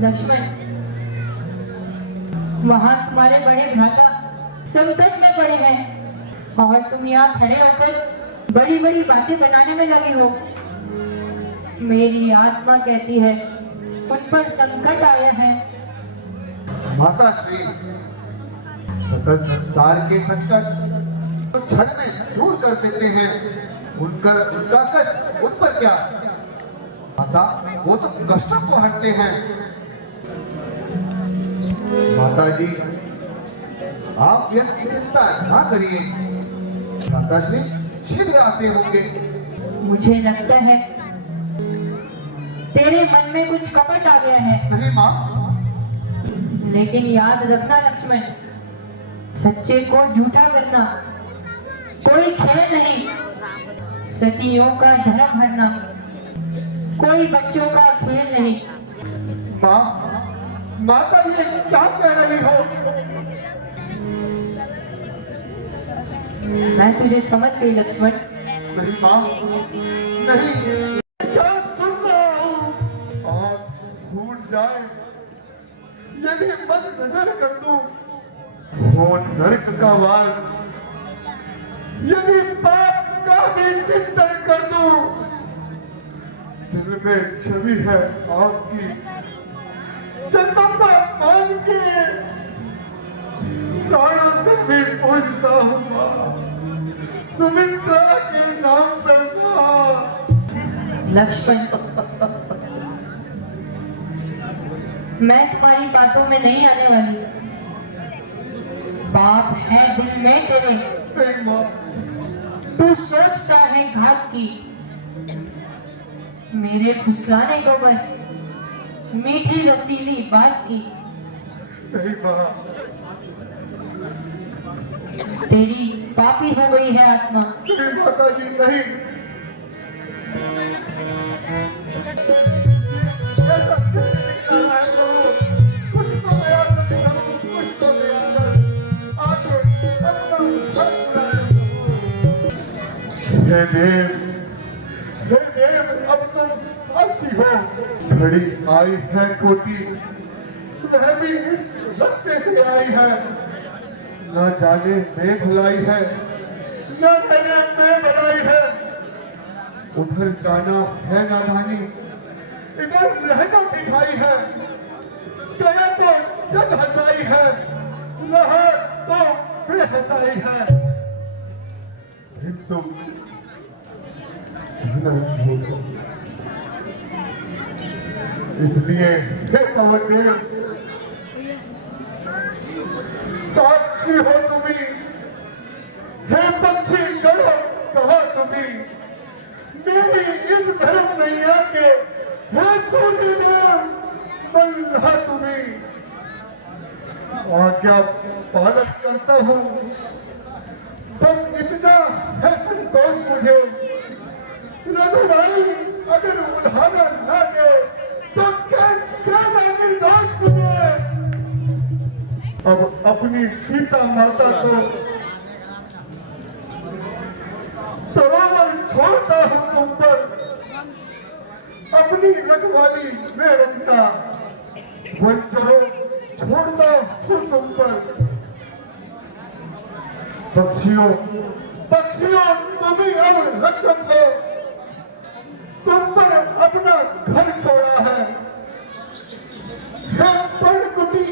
लक्ष्मण, वहां तुम्हारे बड़े भ्राता संकट में पड़े हैं और तुम यहाँ खड़े होकर बड़ी बड़ी बातें बनाने में लगे हो। मेरी आत्मा कहती है उन पर संकट आया है। माता श्री, सकल संसार के संकट तो क्षण में दूर कर देते हैं। उनका कष्ट उन पर क्या माता, वो तो कष्टों को हटते हैं। माता जी, आप व्यर्थ की चिंता ना करिए। माता श्री शीघ्र आते होंगे। मुझे लगता है तेरे मन में कुछ कपट आ गया है। नहीं माँ, लेकिन याद रखना लक्ष्मण, सच्चे को झूठा करना कोई खेल नहीं। सतियों का धर्म भरना कोई बच्चों का खेल नहीं। माँ, माता ये क्या कह रही हो? मैं तुझे समझ गई लक्ष्मण। नहीं माँ, नहीं। क्या सुन रहा हूँ? आँख फूट जाए यदि मत नजर कर दूं, हो नरक का वास। यदि पाप का भी चिंतन कर दूं, दिल में छवि है आपकी जगदम्बा मान के, प्राणों से भी पूजता हूँ सुमित्रा के नाम पर। लक्ष्मण, मैं तुम्हारी बातों में नहीं आने वाली। पाप है दिल में तेरे, तू सोचता है घात की। मेरे फुसलाने को बस मीठी रसीली बात की। नहीं माँ, तेरी पापी हो गई है आत्मा। नहीं माता जी, नहीं। ऐसा कुछ नहीं है प्रभु। कुछ तो दया कर प्रभु, कुछ तो दया कर। आके अपना घर बुलाए प्रभु। हे देव, अब तुम साक्षी हो। घड़ी आई है कोटी, वह भी इस रास्ते से आई है। न जाने में भलाई है, न जाने में भलाई है। उधर जाना है नादानी, इधर रहना मिठाई है। गया तो जग हंसाई है, रहा तो बेहसाई है। हिंदू इसलिए हे पवन देव, साक्षी हो तुम्ही। हे पक्षी गढ़ो कहो तुम्ही, मेरी इस धर्म नैया के हे सूर्यदेव मल्हा तुम्ही। आज्ञा पालन करता हूँ, बस इतना है संतोष मुझे। रघुराई अगर उल्हाना ना दे तो क्या निर्दोष मुझे। अब अपनी सीता माता को तरोवर छोड़ता हूँ तुम पर, अपनी रखवाली में रखना। वंचरों छोड़ता हूँ तुम पर। पक्षियों तुम ही अब रक्षक हो। तुम पर अपना घर छोड़ा है। हे पर्णकुटी,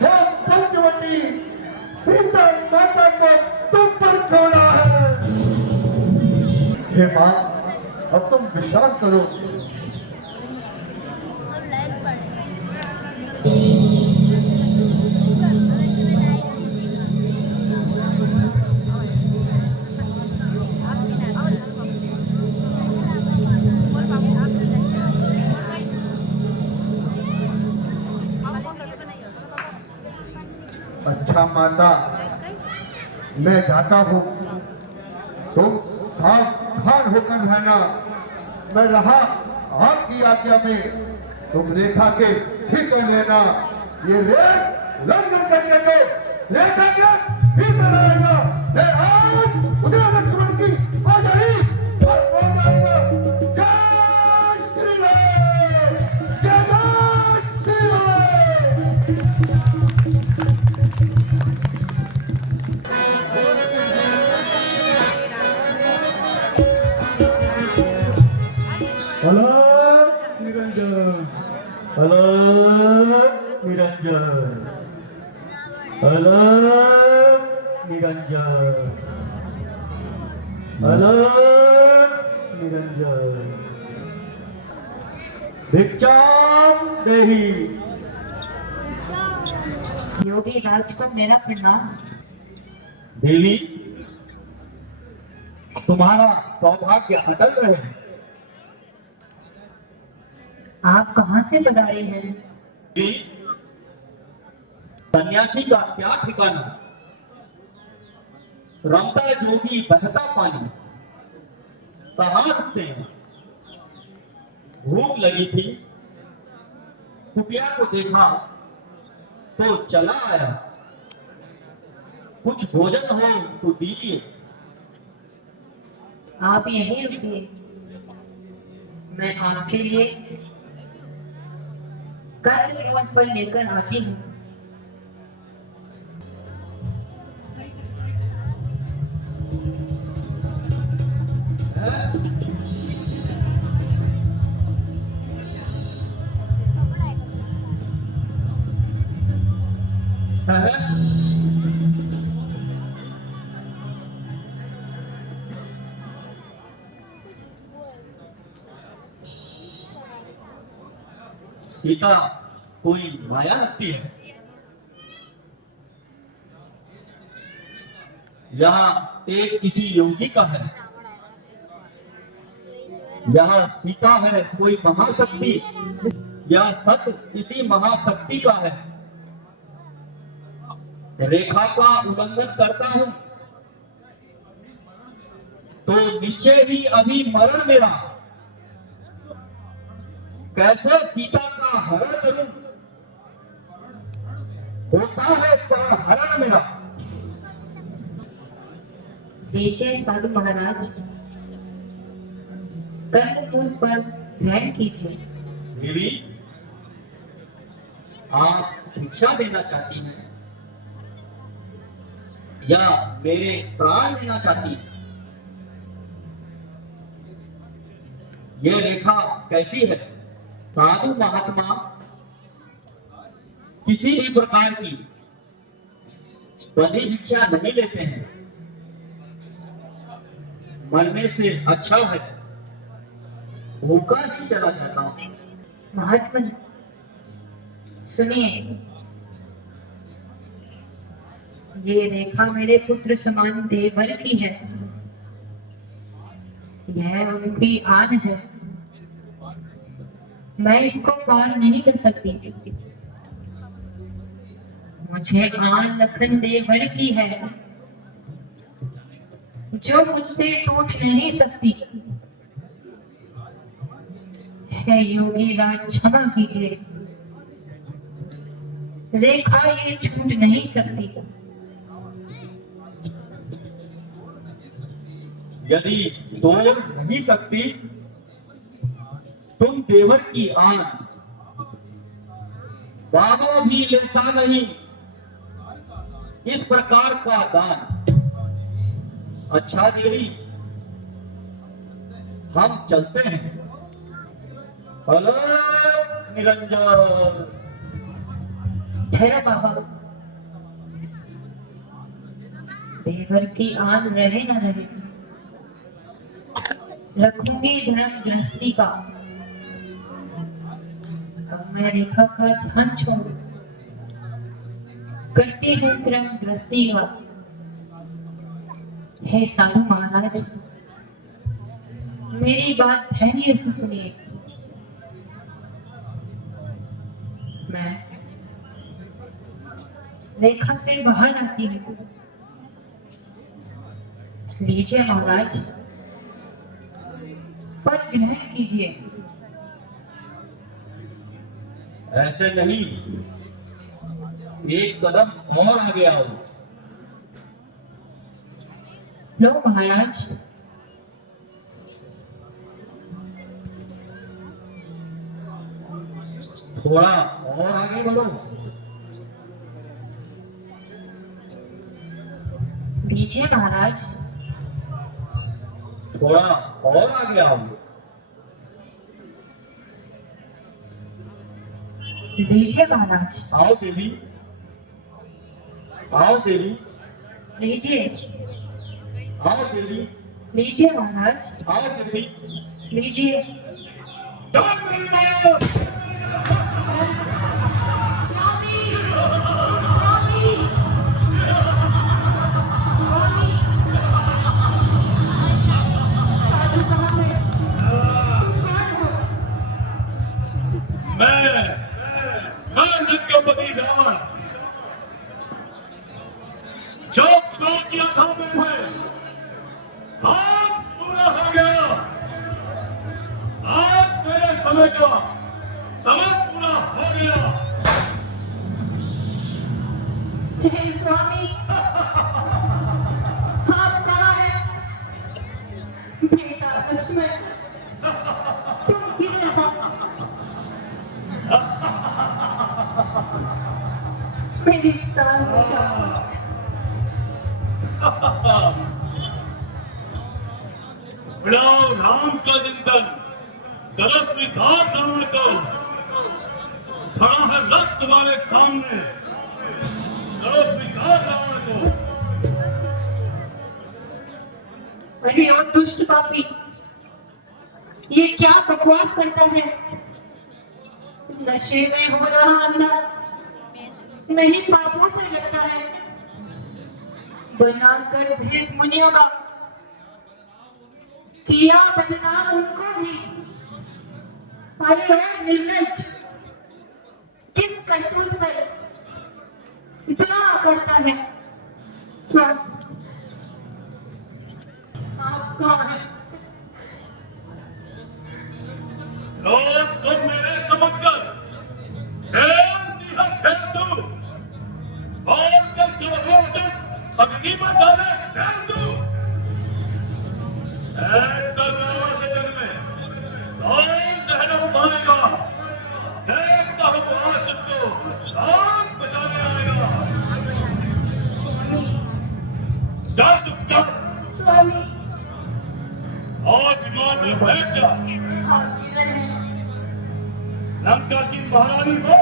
हे पंचवटी, सीता माता को तुम पर छोड़ा है। हे माँ, अब तुम विश्राम करो। अच्छा माता, मैं जाता हूँ, तुम सावधान होकर रहना। मैं रहा आपकी आज्ञा में, तुम रेखा के भीतर रहना। ये रेत लंघन करके दो, रेखा के भीतर रहेगा। आज उसे लक्ष्मण की आ जाए और हो जाएगा। जय श्री राम, जय जय श्री राम। अलग निरंजन, अलग निरंजन, अलग निरंजन, अलग निरंजन। भिक्षाम देहि। योगी राज को मेरा प्रणाम। देवी, तुम्हारा सौभाग्य अटल रहे। आप कहाँ से पधारे हैं? देवी, सन्यासी का क्या ठिकाना। रमता जोगी बहता पानी, कहाँ रुकते हैं। भूख लगी थी, कुटिया को देखा तो चला आया। कुछ भोजन हो तो दीजिए। आप यहीं रुकिए, मैं आपके लिए कंद फल लेकर आती हूँ। सीता कोई माया लगती है। यहाँ तेज किसी योगी का है। यहाँ सीता है कोई महाशक्ति, यह सत्य किसी महाशक्ति का है। रेखा का उल्लंघन करता हूं तो निश्चय ही अभी मरण मेरा। कैसे सीता का हरण करूं, होता है पर हरण मेरा। लीजिए साधु महाराज, कंद फूल पर ग्रहण कीजिए। देवी, आप भिक्षा देना चाहती हैं या मेरे प्राण लेना चाहती हैं? यह रेखा कैसी है? साधु महात्मा किसी भी प्रकार की बड़ी भिक्षा नहीं लेते हैं। मरने से अच्छा है भूखा ही चला जाता हूं। महात्मा सुनिए, ये रेखा मेरे पुत्र समान देवर की है। यह उनकी आन है, मैं इसको पार नहीं कर सकती। मुझे आन लखन देवर की है, जो मुझसे टूट नहीं सकती। है योगी राज क्षमा कीजिए, रेखा ये छूट नहीं सकती। यदि तोड़ नहीं सकती तुम देवर की आन, बाबा भी लेता नहीं इस प्रकार का दान। अच्छा देवी, हम चलते हैं। अलग निरंजन। ठहरो बाबा, देवर की आन रहे न रहे, रखूंगी धर्म गृहस्थी का। अब मैं रेखा का ध्यान छोड़ करती हूँ क्रम गृहस्थी का। हे साधु महाराज, मेरी बात धैर्य से सुनिए। मैं रेखा से बाहर आती हूँ। लीजिए महाराज, फल ग्रहण कीजिए। ऐसे नहीं, एक कदम और आगे आओ। लो महाराज, थोड़ा और आगे बढ़ो। लीजिए महाराज, थोड़ा और आगे आओ। लीजिए महाराज, आओ देवी, आओ देवी, लीजिए, आओ देवी, लीजिए महाराज, आओ देवी। लीजिए। जान मेरी माँ! मैं नृत्यपति रावण, जो प्रण किया था मैंने, आज पूरा हो गया। आज मेरे समय का समय पूरा हो गया। हे स्वामी, आप कहाँ हैं? बेटा लक्ष्मण, तुम किधर हो? मेरी प्राण बचाओ। बढ़ाओ राम का चिंतन, करो स्वीकार रावण को। खड़ा है रथ तुम्हारे सामने, करो स्वीकार रावण को। अरे ओ दुष्ट पापी, ये क्या बकवास करता है? नशे में हो रहा अंधा नहीं पापों से लड़ता है, बनाकर भेष मुनियों का, किया बदनाम उनको भी। अरे ओ निर्लज्ज, किस करतूत पर इतना करता है? स्वामी, आप कौन हैं? लोग को मेरे समझकर खेल दिया खेल तू, और के वचन अग्नि में डाले खेल तू। कल रावण के जन्म में कौन दहन पाएगा? देखता हूँ आज तुझको कौन बचाने आएगा। जा चुपचाप स्वामी, और दिमाग में बैठ जा। आप किधर हैं? लंका की महारानी को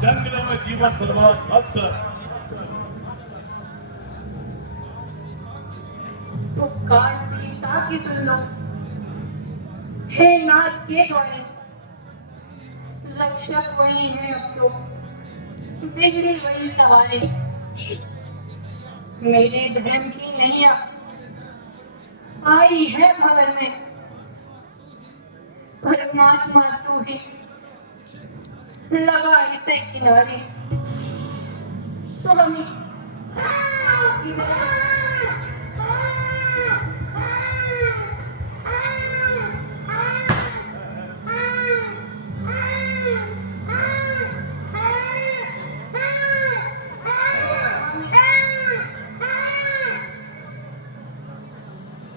जंगलों में जीवन बर्बाद मत कर। पुकार सीता की सुन लो, हे नाथ के द्वारे, रक्षक वही है अब तो, बिगड़ी वही सवारी। मेरे धर्म की नैया आई है भवन में, परमात्मा तू ही लगा इसे किनारे। स्वामी, इधर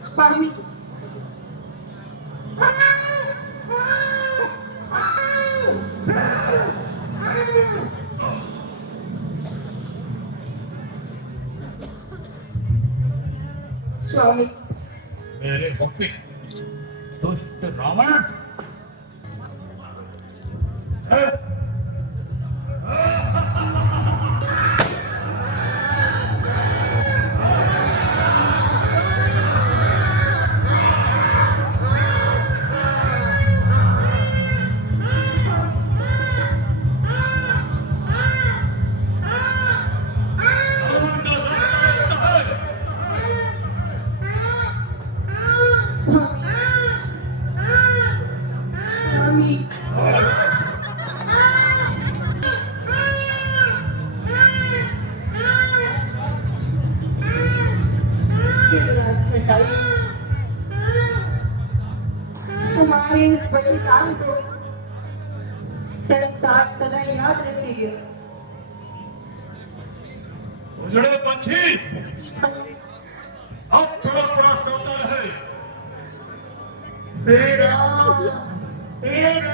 स्वामी, स्वामी, मेरे भक्ति दुष्ट रावण, स्वामी, युवराज चटाई, तुम्हारे इस बलिदान को संसार सदा याद रखेगी। उजड़े पंछी अब बड़ा बड़ा सौदा है। तेरा तेरा